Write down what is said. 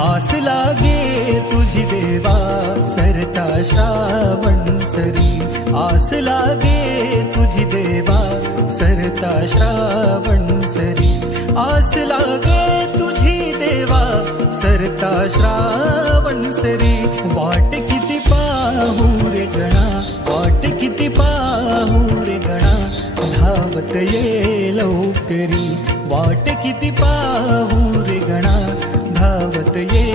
आस लागे तुझी देवा सरता श्रावण सरी, आस लागे तुझी देवा सरता श्रावण सरी, आस लागे तुझी देवा सरता श्रावण सरी. वाट किती पाहू रे गणा, वाट किती पाहू रे गणा, धावत ये लवकरी. वाट किती पाहू रे गणा, धावत ये